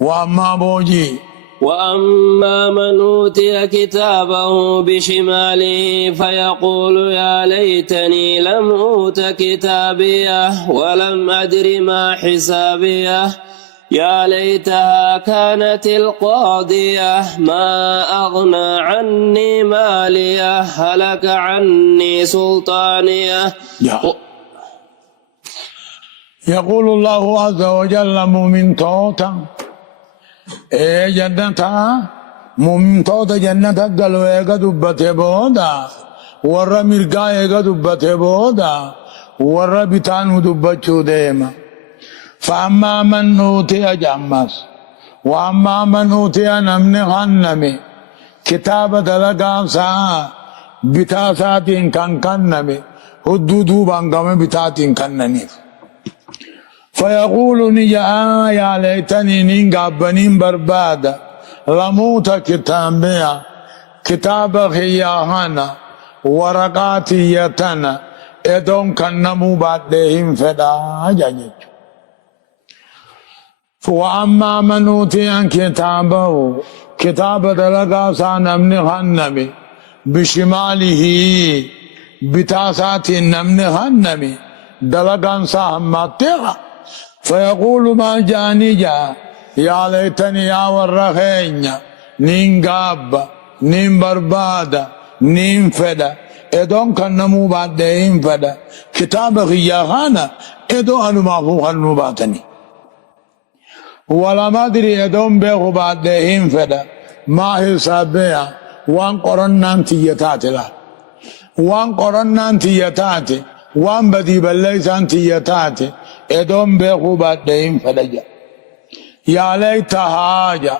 وأما بوجي وأما من أوتي كتابه بشماله فيقول يا ليتني لم أوت كتابيه ولم أدر ما حسابيه يا ليتها كانت القاضية ما أغنى عني ماليه هلك عني سلطانيه. يقول الله عز وجل مؤمن توتا جنتا مؤمن توتا جنتا قالوا ايقا دبته بودا ورى مرقا ايقا دبته بودا ورى بتانو دبتشو ديما فأما من أوتي جمس وأما من أوتي نمني غنمي كتاب دلقا سا بتاساتين كان كنمي هدودو بانقام بتاتين كننيف فيقول نجا يا ليتني ننقبنين بربادا لموت كتابيا كتاب خياهانا ورقاتي يتنا ادون كنمو بعدهم فدا جاجج وأما من أوتي كتابه كتاب دلقا سانمني غنمي بشماله بتاسات نمني غنمي دلقا سامتها فيقول ما جاني جا يا ليتني يا ورخين نين قاب نين بربادا نين فدا ادون كنمو بعدهم فدا كتاب خياهانا ادو انو مافوخ النوباتني ولا ما ادري ادون بيخو بعدهم فدا ما حسابها وان قرنان تيتات لا وان قرنان تيتات وان بدي بليسان تيتات ادون بيخو بعدهم فدا يا ليتها جا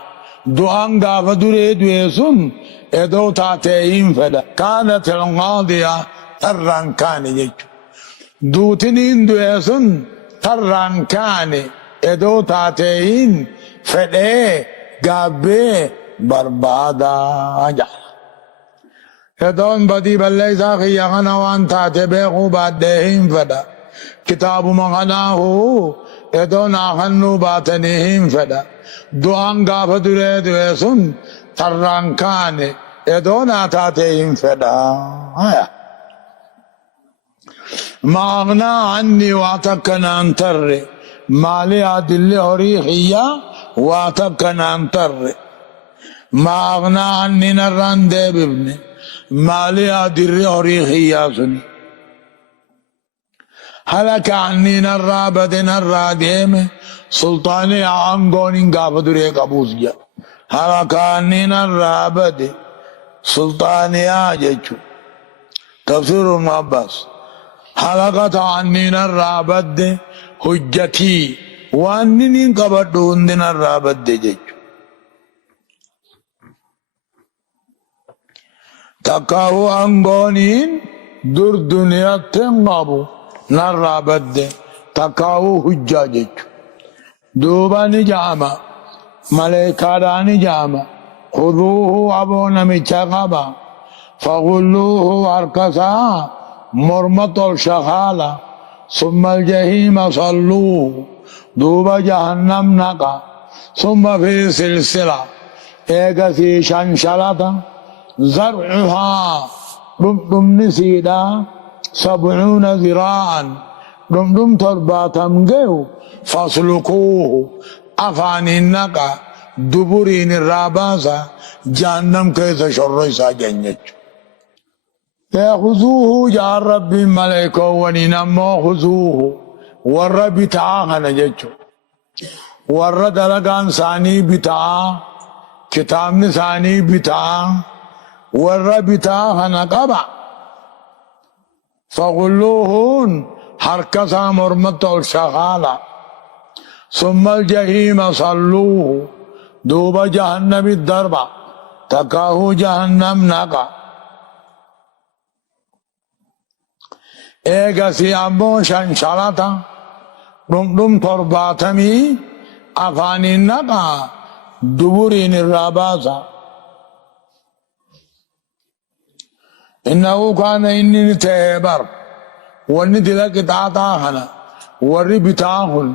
دوان غافدوري دويسون ادو تاتهم فدا كانت القاضية تران كان يجو دوتنين دويسون تران كان ادو تاتين فده غابه بربادا جا ادون بدي بليسا خيانا وان تاتي بيخو بعدهم فدا كتاب مغناه ادون آخنو باتنهم فدا دوان غافة دوره دوسن تران كان ادون آتاتهم فدا ما اغنى عني واتكنا انتر مالي عدل هريخيا واتكنا انتر ما اغنى عني نران دي ببني مالي عدل هريخيا سني هلك عني نرى بدن الراديم سلطاني عنقون قابدري قبوس جا هلك عني نرى بدن سلطاني آججو تفسير ابن عباس هلكت عني نرى بدن حجتي وانني قبضون دين نرى بدن ججو تقاو عنقونين در دنيا تنقبو نرى بد تقاو حجاج دوبا نجاما ملائكة نجاما خذوه أبونا ميشاقبا فغلوه أركسا مرمط الشخالة ثم الجحيم صلوه دوبا جهنم نقا ثم في سلسلة ايقسي شنشلة زرعها رمتم نسيدا 70 ذراعا دمدم ترباتم جو فاسلكوه افان النقا دبرين الراباسا جهنم كيس شرسا جنج ياخذوه جاء رب ملائكه وننمو خذوه والرب تعاها نججو ورد لغان ثاني بتاع كتاب ثاني بتاع والرب تعاها نقبع فغلوهن حركسا مرمت الشغالة ثم الجحيم صلوه دوب جهنم الدربة تقاه جهنم نقا ايقسي امو شنشلتا رمدم ترباتمي افاني نقا دبورين الراباسا إنه كان إني تهبر وإني دلك تاتاهنا وري بتاهن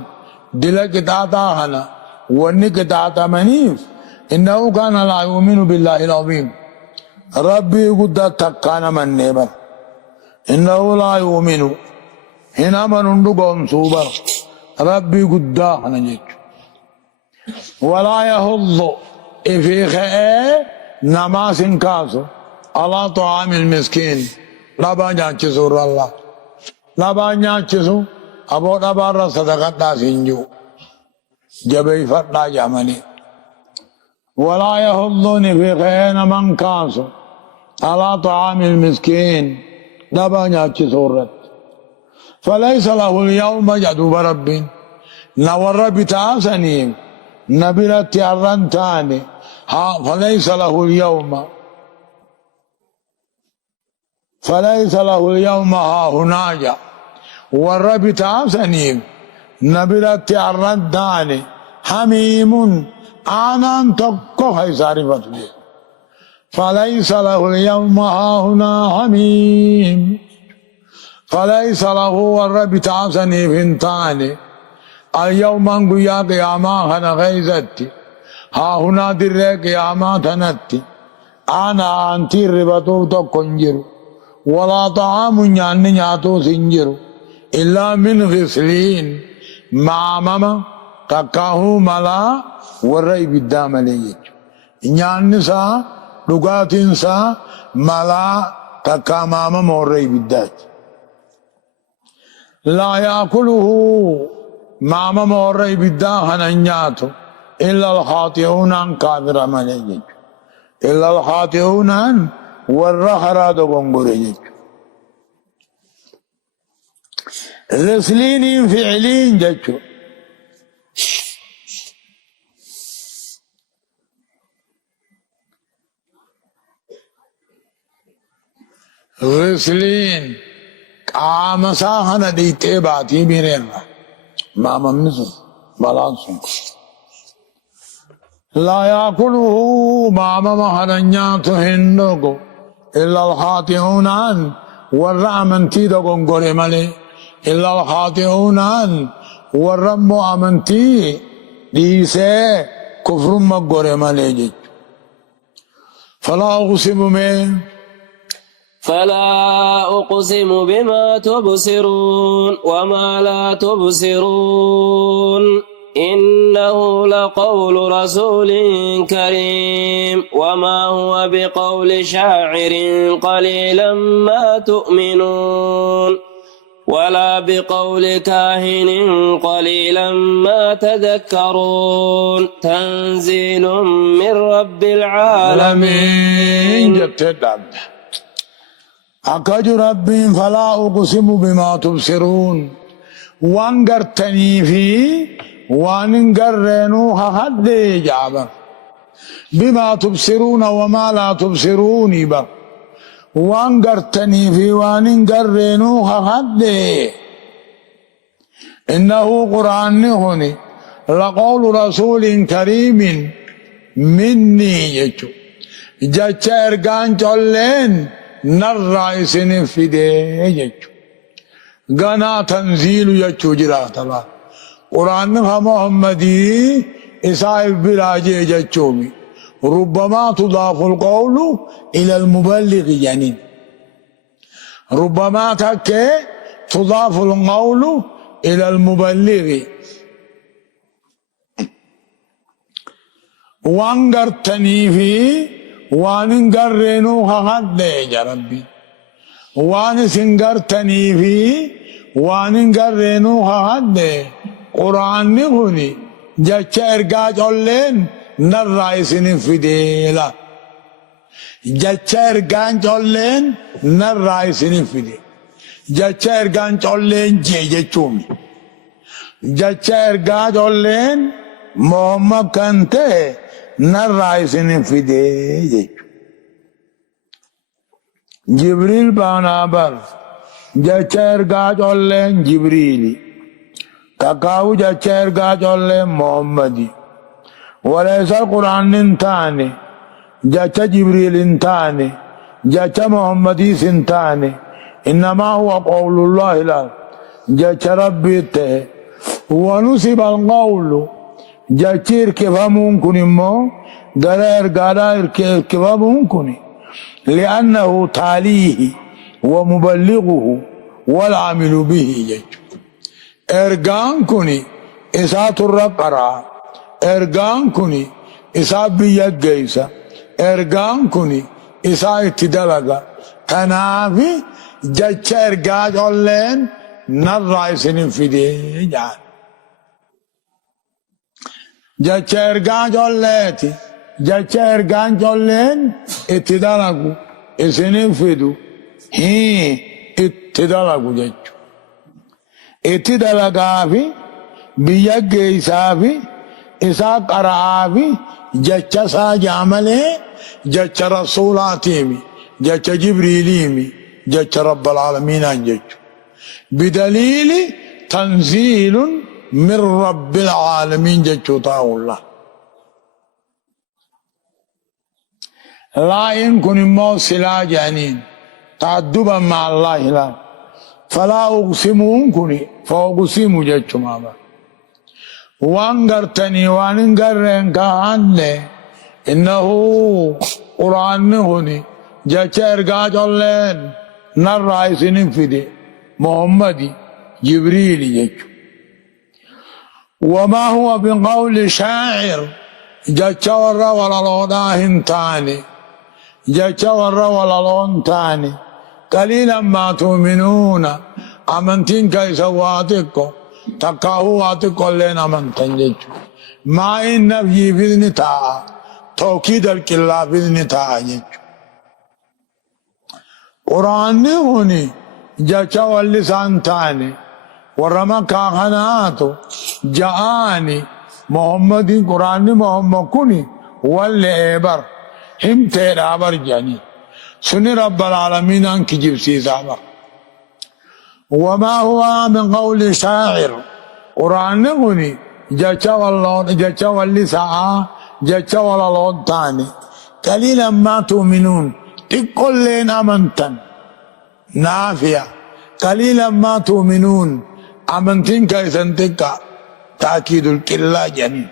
دلك تاتاهنا والنكتة تمنيف إنه كان لا يؤمن بالله العظيم ربي قد تكان من نبر إنه لا يؤمن هنا من ندقون صوبر ربي قد نجد ولا يهض في خير نماس كاسو على طعام المسكين لا بانيا سور الله لا بانيا أبو دبار صدقة سنجو جبي فتلا جمالي ولا يهضون في خير من كاسو على طعام المسكين لا بانيا سورت فليس له اليوم جدوب ربي نور ربي تاسنيم نبلت الرنتاني فليس له اليوم ها هناجا والرب تاسنيم نبلت الرنتاني حميم آنان تقو هاي سارفت لي فليس له اليوم ها هنا حميم فليس له والرب تاسني فنتاني اليوم انقو يا قياما هنا غيزتي ها هنا در قياما تنتي انا انتي ربطو تقنجر ولا طعام نياتو سنجر الا من غسلين ماما تكاهو ملا ورأي بالدام ليج نيانسا لغاتنسا ملا تكا ماما موري بالدات لا يأكله ماما موري بالداهن نياتو إلا الخاطئون عن كافر مليج إلا الخاطئون عن والرخرا دقنقريج غسلين فعلين جتشو غسلين قام ساهنا ديتي باتي بيرينا ماما منسو بلانسو لا يأكله ماما مهرنياتو هندوكو إلا الخاطئون عن والرأمنتي دقون قري ملي إلا الخاطئون عن والرمو أمنتي ديسي كفر مقري ملي فلا أقسم بما تبصرون وما لا تبصرون إنه لقول رسول كريم وما هو بقول شاعر قليلا ما تؤمنون ولا بقول كاهن قليلا ما تذكرون تنزيل من رب العالمين أكج ربي فلا أقسم بما تبصرون وانقرتني في وانقرنو حد جابا بما تبصرون وما لا تبصرون با وانقرتني في وانقرنو حد إنه قرآن هوني لقول رسول كريم مني يجو جاچا ارغان چولين نرى اسن فيدي يجو غنا تنزيل يجو جرا تبا قرآن محمدي إسائف براجي جچومي ربما تضاف القول إلى المبلغ يعني ربما تكي تضاف القول إلى المبلغ وانقرتني في وانقرنو حد يا ربي وانسنقرتني في وانقرنو حد قرآن نهوني جاچا ارگاج اولين نرائسين فديلا جاچا ارگاج اولين نرائسين فدي جاچا ارگاج اولين جيجچومي جاچا ارگاج اولين محمد كنته نرائسين فدي جبريل بانابر جاچا ارگاج اولين جبريلي تقاو جاچا ارگاج اولين محمدي وليس القرآن انتاني جاچا جبريل انتاني جاچا محمدي سنتاني إنما هو قول الله لا جاچا ربي ته ونسب القول جاچير كفامون كوني مو غير غادر كفامون كوني لأنه تاليه ومبلغه والعامل به جج ارغان كوني إسات الرقرة ارغان كوني إسات بيك جيسا ارغان كوني إسات اتدلغا تنافي جج ارغاج أولين نرى سنين في دي جان جج ارغاج أوليتي جج ارغان أولين اتدلغو سنين في دو هي اتدلغو جج اتدلغا في بيك جيسا في إسا قرآ في جج سا جامله جج رسولاتي جج جبريلي جج رب العالمين جج بدليل تنزيل من رب العالمين جج الله لا يمكن موصلا جانين تعدبا مع الله لا فلا أقسم كني فأقسم جج ماما وانغرتني وانغرن كهانne إنه قرآن هوني جج ارغاج أولين نرى سنين في دي محمد جبريل جج وما هو بقول شاعر جج ورا ولا لون تاني جج ورا ولا لون تاني قليلا ما تؤمنون أمنتين كيسواتكم تقاواتكم لنا أمنتين جج ما إن في بإذن تا توكيد الكلا بإذن تا جج قرآن هوني جاچا واللسان تاني ورما كاغناتو جاءني محمد قرآن محمد كوني واللعبر هم تيرابر جاني سني رب العالمين انك جبسي سابر وما هو من قول شاعر قرآن هوني جاچا واللسان جاچا واللون تاني قليلا ما تؤمنون تقول لنا أمنتن نافية قليلا ما تؤمنون أمنتين كيسن تكا تأكيد الكلا جنين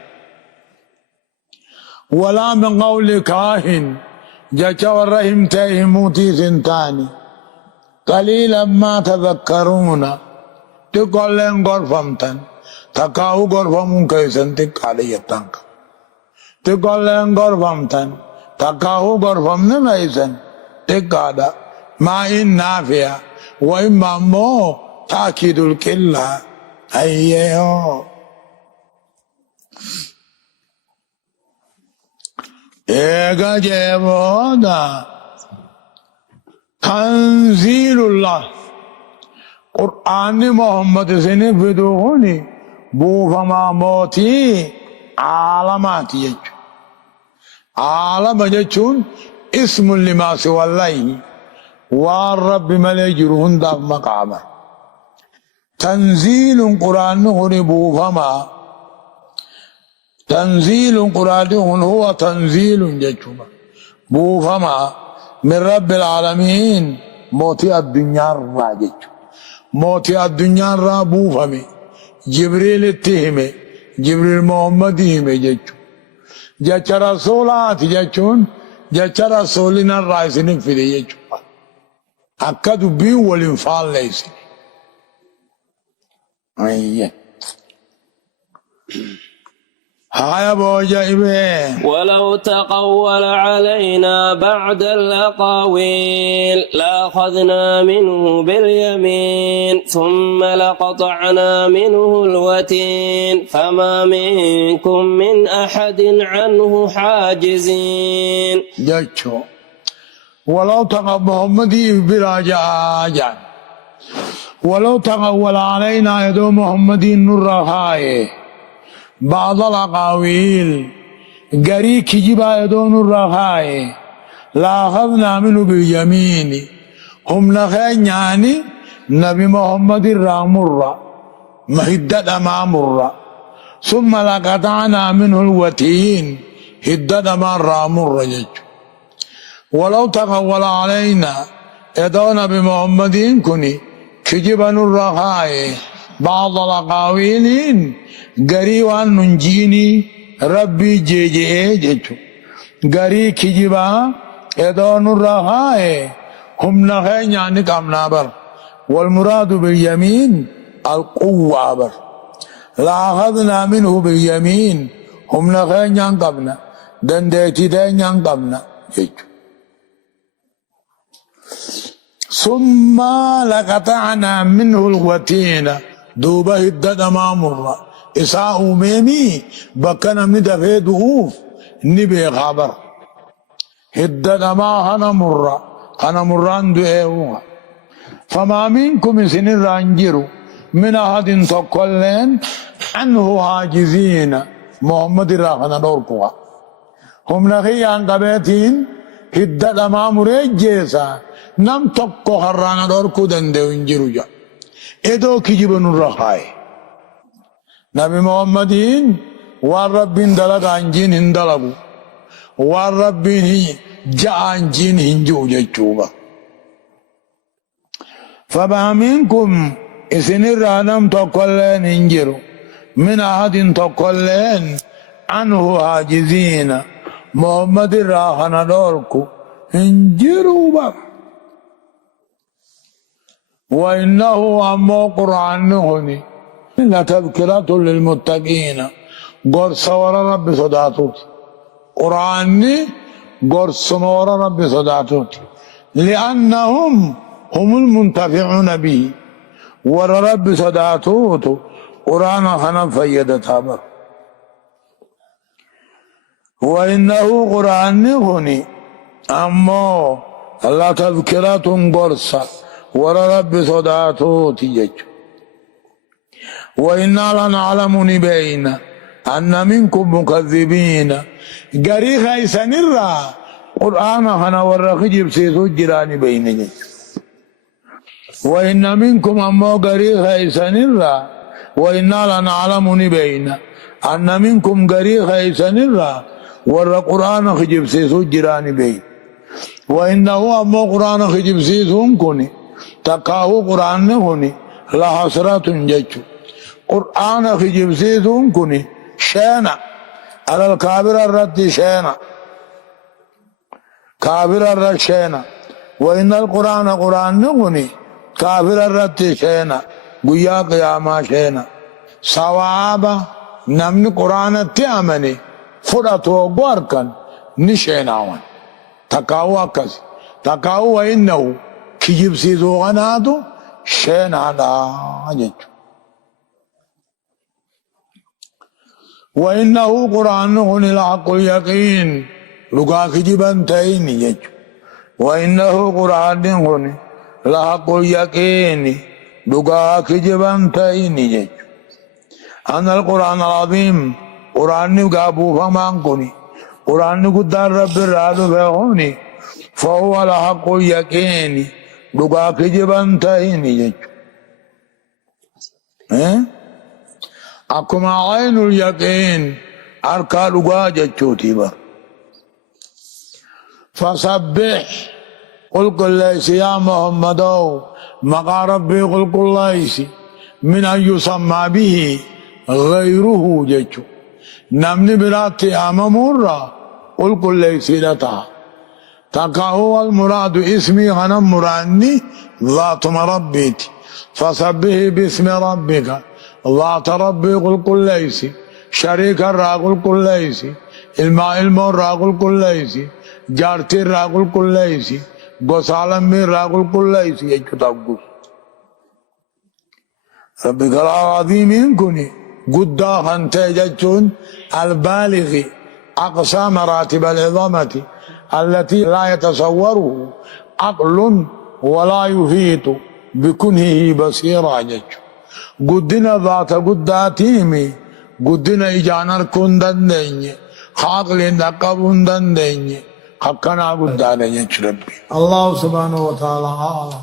ولا من قول كاهن جاچا والرحم تيهموتي سنتاني قليلا ما تذكرون تقول لنا غرفمتن تكاو غرفمون كيسن تكا ليتنك تقول لنا غرفمتن تكاو غرفمن كيسن تكادا ما إن نافية وإما مو تأكيد الكلة أيهو إيغا جيبودا تنزيل الله قرآن محمد سنفدوني بوفما موتي عالمات يجو عالم جتون اسم لما سوى الله والرب ملجرهن داب مقامه تنزيل قرآن هو فما تنزيل قرآن هو تنزيل ججوما بوفما من رب العالمين موتي الدنيا راجج موتي الدنيا را بوفمي جبريل اتهمي جبريل محمد هيمي ججو جچ رسولات جچون جچ رسولنا الرئيسين في دي ججو أكد بي والانفال ليس أيه هاي ابو جايبه ولو تقول علينا بعد الأقاويل لأخذنا منه باليمين ثم لقطعنا منه الوتين فما منكم من أحد عنه حاجزين جاچو ولو تقول محمدي براجع ولو تقول علينا يدو محمدي نور هاي بعض الأقاويل قري كجبا يدون الرخاء لا أخذنا منه باليمين هم نخين يعني نبي محمد الرامر مهدد أمام الرّ ثم لقطعنا منه الوتين هدد أمام الرامر رجج ولو تقول علينا يدون بمحمد كني كجبا الرخاء بعض الأقاويل قريبا ننجيني ربي جيجي جيجو قري كجبا إدون الرهاء هم نخين يعني كمنا بر والمراد باليمين القوة بر لأخذنا منه باليمين هم نخين يعني كمنا دندتي دين يعني كمنا جيجو ثم لقطعنا منه الوتين دوبه الدد ما مر إساء ميمي بكنا من دفيده نبي خبر الدد ما هنا مران دوئه فما منكم سنر رانجرو من أحد تقلين عنه حاجزين محمد راخنا دوركوا هم نخي عن قبيتين الدد ما مريجيسا نم تقو خرانا دوركو دندو انجرو جا ادو كجبن الرخاي نبي محمدين والربين دلق انجين هندلقو والربين جاء انجين هنجو جاچوبا فما منكم اسن الرانم تقلين انجرو من احد تقلين عنه حاجزين محمد راخنا دوركو انجرو با وإنه أمو قرآن هني لتذكرة للمتقين قرص ورى رب صداتوت قرآن قرص ورى رب صداتوت لأنهم هم المنتفعون به ورى رب صداتوت قرآن خنا فيدتها بر وإنه قرآن هني أمو لتذكرة قرص ورى رب صداتوتي جج وإنا لنعلم نبين أن منكم مكذبين قريخ يسنرى قرآن خنا ورخجب سيسو جراني بين جج وإن منكم أمو قريخ يسنرى وإنا لنعلم نبين أن منكم قريخ يسنرى ور قرآن خجب سيسو جراني بين وإنه أمو قرآن خجب سيسو كوني تقاو قرآن هوني لا حسرات جيتشو قرآن في جبسيتون كوني شينا على الكابر الرد شينا كابر الرد شينا وإن القرآن قرآن هوني كابر الرد شينا قيا قياما شينا سوابا نمن قرآن تيامني فرطو قواركن نشيناوان تقاو أكسي تقاو وإنه كجيب سيزو غنادو شين على جج وإنه قرآن هنا الحق اليقين لقا كجيبا تايني جج وإنه قرآن هنا الحق اليقين لقا كجيبا تايني جج أن القرآن العظيم قرآن قابو فمان كوني قرآن قدار رب الرادو فهوني فهو الحق اليقين لقا كجبا تايني جج أكما عين اليقين أركا لقا ججوتي بر فسبح قل قل ليس يا محمد مقا ربي قل قل ليس من أن يسمى به غيره ججو نمني براتي أمامورا قل قل ليس لتا تقاهو المراد اسمي غنم مراني ذات مربيتي فسبه باسم ربك ذات ربي قل قل ليس شريك الرا قل قل ليس الماء المور را قل قل ليس جارتي را قل قل ليس غسالم من را قل قل ليس يكتبقوا ربك العظيم كني قدا خنتي جتون البالغ أقصى مراتب العظمة التي لا يتصوره عقل ولا يحيط بكنه بصيرا جج قدنا ذات قداتيمي قدنا إجانر كندن خاقل نقبندن دنيا حقنا قدانا جج ربي الله سبحانه وتعالى أعلم